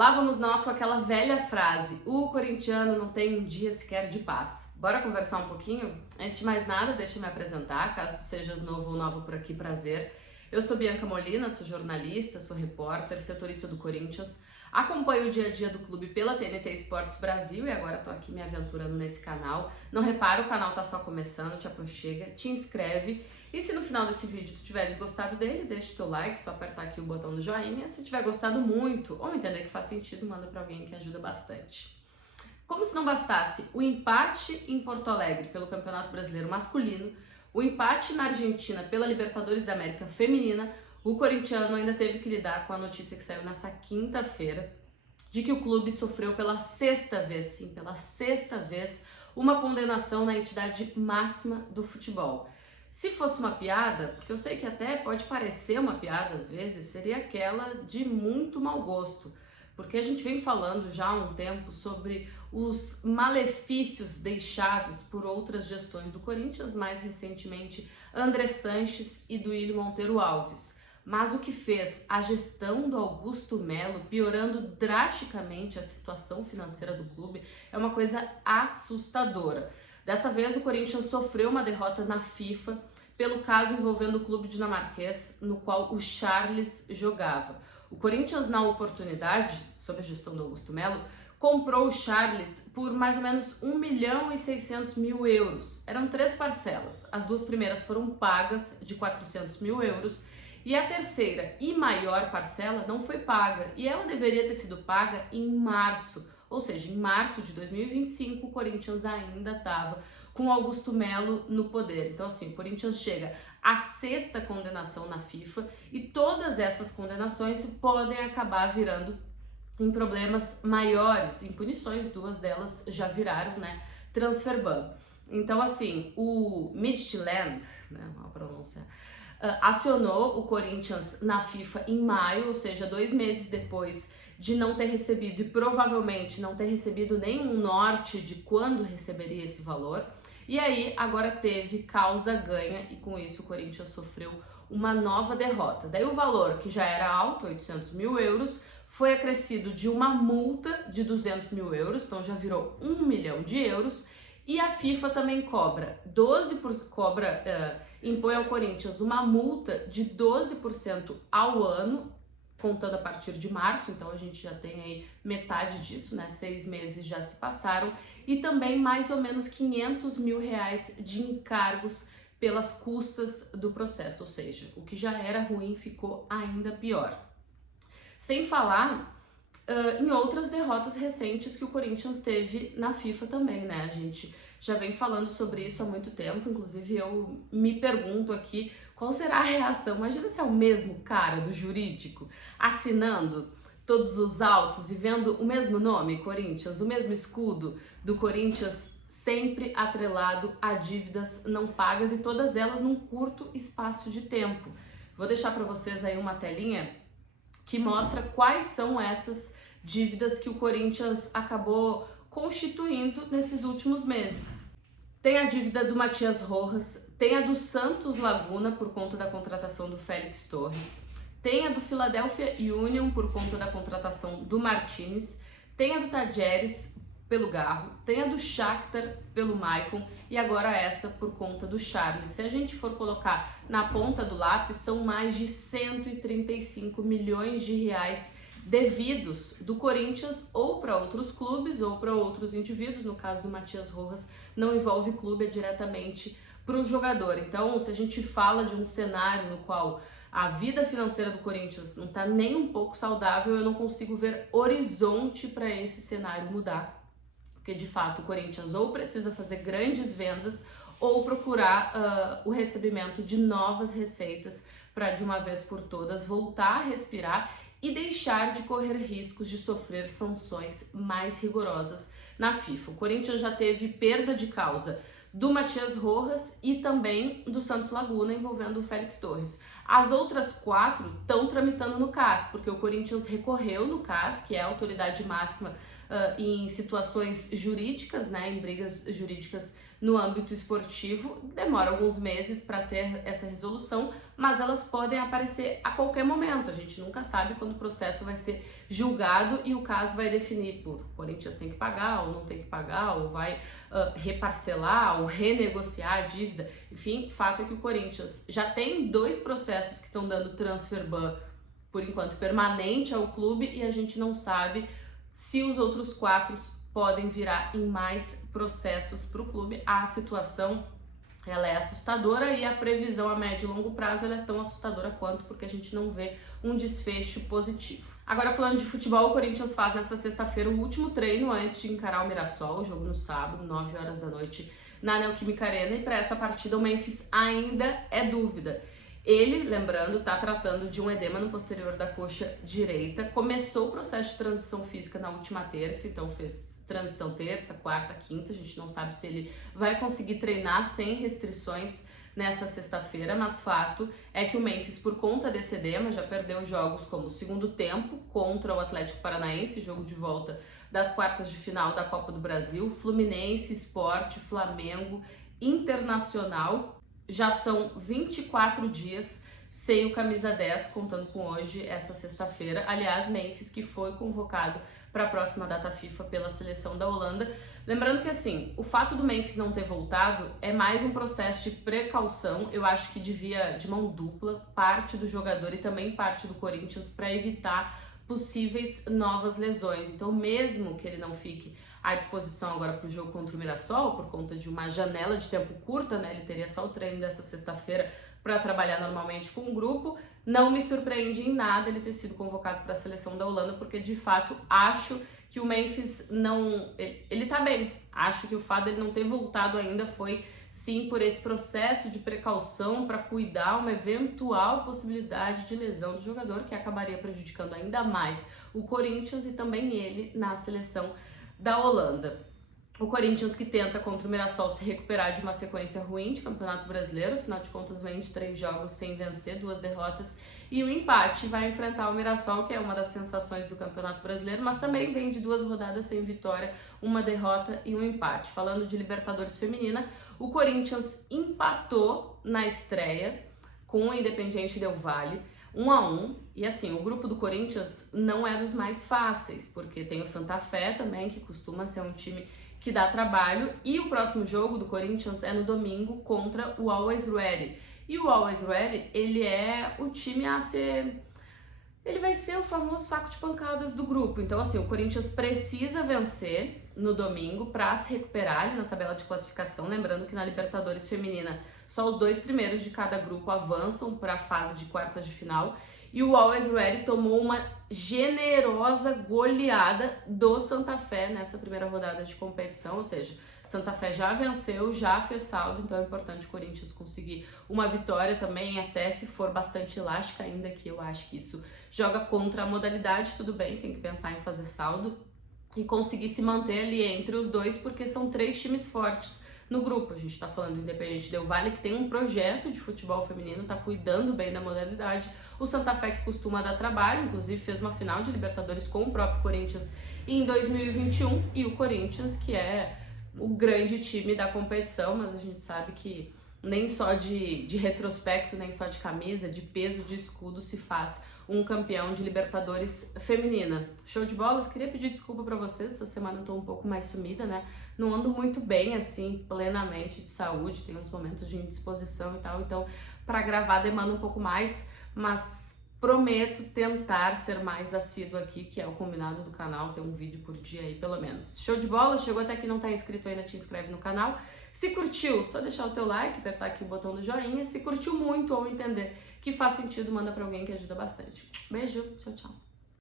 Lá vamos nós com aquela velha frase: o corintiano não tem um dia sequer de paz. Bora conversar um pouquinho? Antes de mais nada, deixa eu me apresentar, caso tu sejas novo ou nova por aqui, prazer. Eu sou Bianca Molina, sou jornalista, sou repórter, setorista do Corinthians. Acompanho o dia a dia do clube pela TNT Esportes Brasil e agora tô aqui me aventurando nesse canal. Não repara, o canal tá só começando, te aproxega, te inscreve. E se no final desse vídeo tu tiveres gostado dele, deixa o teu like, só apertar aqui o botão do joinha. Se tiver gostado muito ou entender que faz sentido, manda pra alguém que ajuda bastante. Como se não bastasse o empate em Porto Alegre pelo Campeonato Brasileiro Masculino, o empate na Argentina pela Libertadores da América Feminina, o corintiano ainda teve que lidar com a notícia que saiu nessa quinta-feira de que o clube sofreu pela sexta vez, uma condenação na entidade máxima do futebol. Se fosse uma piada, porque eu sei que até pode parecer uma piada às vezes, seria aquela de muito mau gosto, porque a gente vem falando já há um tempo sobre os malefícios deixados por outras gestões do Corinthians, mais recentemente André Sanches e Duílio Monteiro Alves. Mas o que fez a gestão do Augusto Melo, piorando drasticamente a situação financeira do clube, é uma coisa assustadora. Dessa vez o Corinthians sofreu uma derrota na FIFA pelo caso envolvendo o clube dinamarquês no qual o Charles jogava. O Corinthians, na oportunidade, sob a gestão do Augusto Melo, comprou o Charles por mais ou menos 1.600.000 euros. Eram 3 parcelas. As 2 primeiras foram pagas de 400.000 euros e a terceira e maior parcela não foi paga e ela deveria ter sido paga em março. Ou seja, em março de 2025, o Corinthians ainda estava com o Augusto Melo no poder. Então, assim, o Corinthians chega à 6ª condenação na FIFA e todas essas condenações podem acabar virando em problemas maiores, em punições. 2 delas já viraram, né, transfer ban. Então, assim, o Midtjylland, né, uma pronúncia, acionou o Corinthians na FIFA em maio, ou seja, 2 meses depois de não ter recebido e provavelmente não ter recebido nenhum norte de quando receberia esse valor. E aí agora teve causa ganha e com isso o Corinthians sofreu uma nova derrota. Daí o valor, que já era alto, 800.000 euros, foi acrescido de uma multa de 200.000 euros, então já virou 1 milhão de euros. E a FIFA também impõe ao Corinthians uma multa de 12% ao ano, contando a partir de março, então a gente já tem aí metade disso, né? 6 meses já se passaram, e também mais ou menos 500.000 reais de encargos pelas custas do processo, ou seja, o que já era ruim ficou ainda pior. Sem falar em outras derrotas recentes que o Corinthians teve na FIFA também, né? A gente já vem falando sobre isso há muito tempo, inclusive eu me pergunto aqui qual será a reação. Imagina se é o mesmo cara do jurídico assinando todos os autos e vendo o mesmo nome, Corinthians, o mesmo escudo do Corinthians sempre atrelado a dívidas não pagas e todas elas num curto espaço de tempo. Vou deixar para vocês aí uma telinha que mostra quais são essas dívidas que o Corinthians acabou constituindo nesses últimos meses. Tem a dívida do Matias Rojas, tem a do Santos Laguna por conta da contratação do Félix Torres, tem a do Philadelphia Union por conta da contratação do Martinez, tem a do Tajeres pelo Garro, tem a do Shakhtar pelo Maicon e agora essa por conta do Charles. Se a gente for colocar na ponta do lápis, são mais de 135 milhões de reais devidos do Corinthians ou para outros clubes ou para outros indivíduos. No caso do Matias Rojas, não envolve clube, é diretamente para o jogador. Então, se a gente fala de um cenário no qual a vida financeira do Corinthians não está nem um pouco saudável, eu não consigo ver horizonte para esse cenário mudar. Porque, de fato, o Corinthians ou precisa fazer grandes vendas ou procurar o recebimento de novas receitas para, de uma vez por todas, voltar a respirar e deixar de correr riscos de sofrer sanções mais rigorosas na FIFA. O Corinthians já teve perda de causa do Matias Rojas e também do Santos Laguna envolvendo o Félix Torres. As outras 4 estão tramitando no CAS, porque o Corinthians recorreu no CAS, que é a autoridade máxima em situações jurídicas, né, em brigas jurídicas no âmbito esportivo, demora alguns meses para ter essa resolução, mas elas podem aparecer a qualquer momento. A gente nunca sabe quando o processo vai ser julgado e o caso vai definir por Corinthians tem que pagar ou não tem que pagar, ou vai reparcelar ou renegociar a dívida. Enfim, fato é que o Corinthians já tem 2 processos que estão dando transfer ban, por enquanto, permanente ao clube, e a gente não sabe se os outros 4 podem virar em mais processos para o clube. A situação ela é assustadora e a previsão a médio e longo prazo ela é tão assustadora quanto, porque a gente não vê um desfecho positivo. Agora, falando de futebol, o Corinthians faz nesta sexta-feira o último treino antes de encarar o Mirassol, o jogo no sábado, 9 horas da noite, na Neoquímica Arena, e para essa partida o Memphis ainda é dúvida. Ele, lembrando, está tratando de um edema no posterior da coxa direita. Começou o processo de transição física na última terça, então fez transição terça, quarta, quinta. A gente não sabe se ele vai conseguir treinar sem restrições nessa sexta-feira, mas fato é que o Memphis, por conta desse edema, já perdeu jogos como o segundo tempo contra o Atlético Paranaense, jogo de volta das quartas de final da Copa do Brasil, Fluminense, Sport, Flamengo, Internacional. Já são 24 dias sem o camisa 10, contando com hoje, essa sexta-feira. Aliás, Memphis, que foi convocado para a próxima data FIFA pela seleção da Holanda. Lembrando que, assim, o fato do Memphis não ter voltado é mais um processo de precaução. Eu acho que devia de mão dupla, parte do jogador e também parte do Corinthians, para evitar possíveis novas lesões. Então, mesmo que ele não fique à disposição agora para o jogo contra o Mirassol, por conta de uma janela de tempo curta, né? Ele teria só o treino dessa sexta-feira para trabalhar normalmente com o grupo. Não me surpreende em nada ele ter sido convocado para a seleção da Holanda, porque de fato acho que o Memphis não... Ele tá bem. Acho que o fato dele não ter voltado ainda foi sim por esse processo de precaução para cuidar uma eventual possibilidade de lesão do jogador, que acabaria prejudicando ainda mais o Corinthians e também ele na seleção da Holanda. O Corinthians, que tenta contra o Mirassol se recuperar de uma sequência ruim de Campeonato Brasileiro, afinal de contas vem de 3 jogos sem vencer, 2 derrotas e o empate. Vai enfrentar o Mirassol, que é uma das sensações do Campeonato Brasileiro, mas também vem de 2 rodadas sem vitória, 1 derrota e um empate. Falando de Libertadores Feminina, o Corinthians empatou na estreia com o Independiente Del Valle, 1-1, e assim, o grupo do Corinthians não é dos mais fáceis, porque tem o Santa Fé também, que costuma ser um time que dá trabalho, e o próximo jogo do Corinthians é no domingo contra o Always Ready. E o Always Ready, ele é o time a ser... Ele vai ser o famoso saco de pancadas do grupo. Então, assim, o Corinthians precisa vencer no domingo para se recuperar ali na tabela de classificação. Lembrando que na Libertadores Feminina, só os 2 primeiros de cada grupo avançam para a fase de quartas de final. E o Always Ready tomou uma generosa goleada do Santa Fé nessa primeira rodada de competição, ou seja, Santa Fé já venceu, já fez saldo, então é importante o Corinthians conseguir uma vitória também, até se for bastante elástica, ainda que eu acho que isso joga contra a modalidade, tudo bem, tem que pensar em fazer saldo e conseguir se manter ali entre os 2, porque são 3 times fortes no grupo. A gente tá falando do Independiente Del Valle, que tem um projeto de futebol feminino, tá cuidando bem da modalidade. O Santa Fé, que costuma dar trabalho, inclusive fez uma final de Libertadores com o próprio Corinthians em 2021. E o Corinthians, que é o grande time da competição, mas a gente sabe que nem só de retrospecto, nem só de camisa, de peso, de escudo se faz um campeão de Libertadores feminina. Show de bolas? Queria pedir desculpa pra vocês, essa semana eu tô um pouco mais sumida, né? Não ando muito bem, assim, plenamente de saúde, tem uns momentos de indisposição e tal, então pra gravar demanda um pouco mais, mas prometo tentar ser mais assíduo aqui, que é o combinado do canal, ter um vídeo por dia aí, pelo menos. Show de bola? Chegou até aqui e não tá inscrito ainda, te inscreve no canal. Se curtiu, só deixar o teu like, apertar aqui o botão do joinha. Se curtiu muito ou entender que faz sentido, manda pra alguém que ajuda bastante. Beijo, tchau, tchau.